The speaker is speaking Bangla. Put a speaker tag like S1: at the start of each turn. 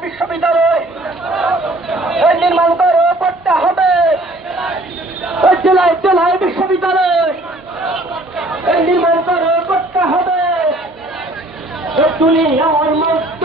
S1: বিশ্ববিদ্যালয়। নির্মাণ করে করতে হবে। জেলায় জেলায় বিশ্ববিদ্যালয়। নির্মাণ করে করতে হবে। তুমি আমার মস্ত